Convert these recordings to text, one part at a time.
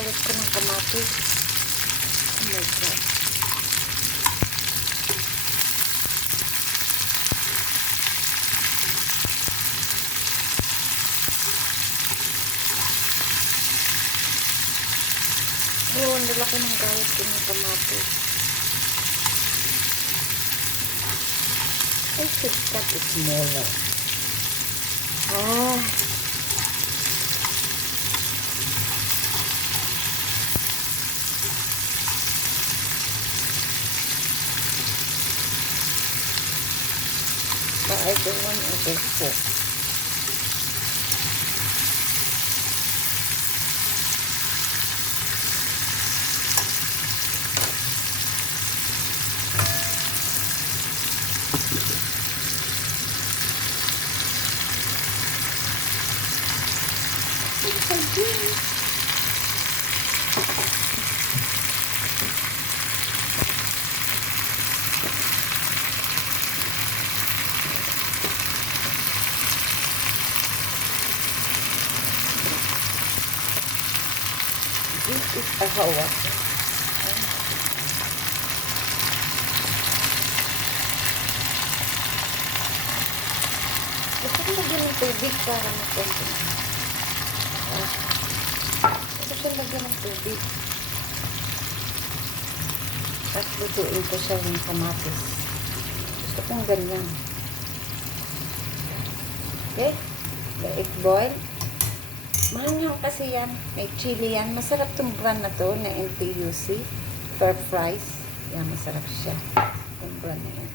gawit ko ng kamatis. Oh my God. Oh, ang lalaki ng gawit ko ng kamatis. I should cut it smaller. Ah. But I don't want it to cook. This is a hawak. Gusto ko lagyan ng tubig para mag-konti. Gusto ko lagyan ng tubig. Tapos lutuin ko siya ng kamatis. Gusto kong ganyan. Okay? Let it boil. Mahanghang kasi yan. May chili yan. Masarap itong brand na to na NTUC. Fair Fries. Yan, masarap siya. Itong brand na yan.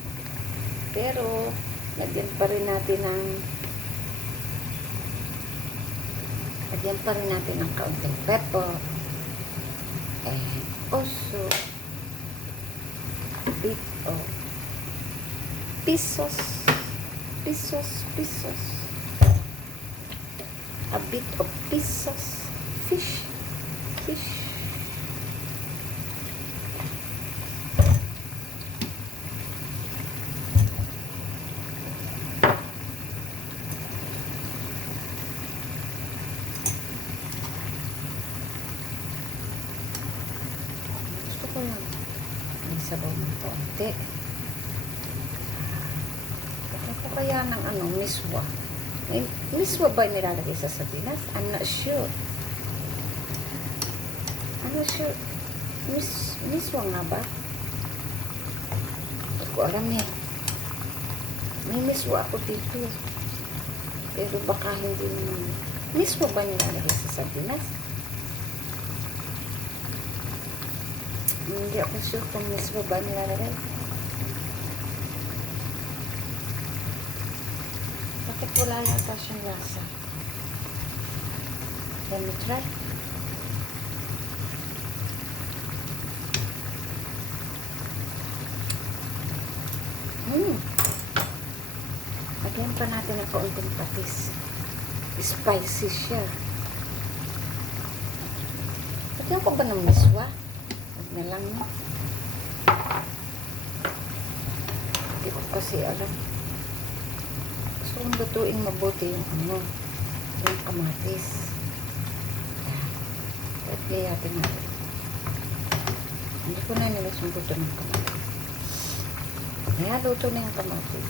Pero, lagyan pa rin natin ng kaunting pepper. And also, a bit of pisos. A bit of pisos. Fish. Gusto ko lang may sabaw ng konti. Ano ko kaya ng miswa? May miswa ba nilalagay sa sardinas? I'm not sure. Miswa nga ba? Hindi ko alam eh. May miswa ako dito. Pero baka hindi naman. Miswa ba nilalagay sa sardinas? Hindi ako sure kung miswa ba nilalagay. Bakit wala yata siyang lasa? Let me try. Lagyan pa natin ng kaunting patis. Spicy siya. Lagyan ko ba ng miswa? Huwag na lang. Hindi ko kasi alam. Gusto kong lutuin mabuti yung kamatis. At gayatin natin. Hindi ko na nilas yung luto ng kamatis. Kaya luto na yung kamatis.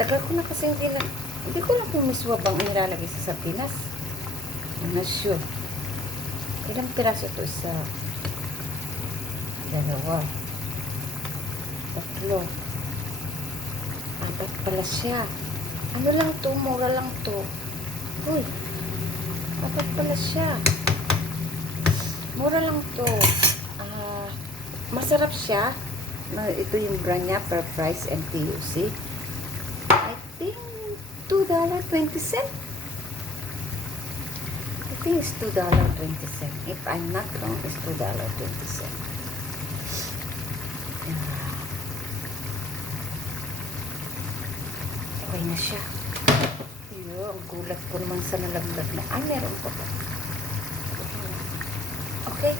Tagal ko na kasi hindi ko lang kung miswa bang nilalagay sa sardinas. I'm not sure. Ilang piraso ito? Isa, dalawa, tatlo, apat pala siya. Ano lang to? Mura lang to. Uy, apat pala siya. Mura lang to. Masarap siya. Ito yung brand niya, Fair Fries NTUC. I think $2.20. I think it's $2.20. If I'm not wrong, it's $2.20. Okay na siya. Ang gulat ko naman sa nalaglag na. Meron pa ba? Okay.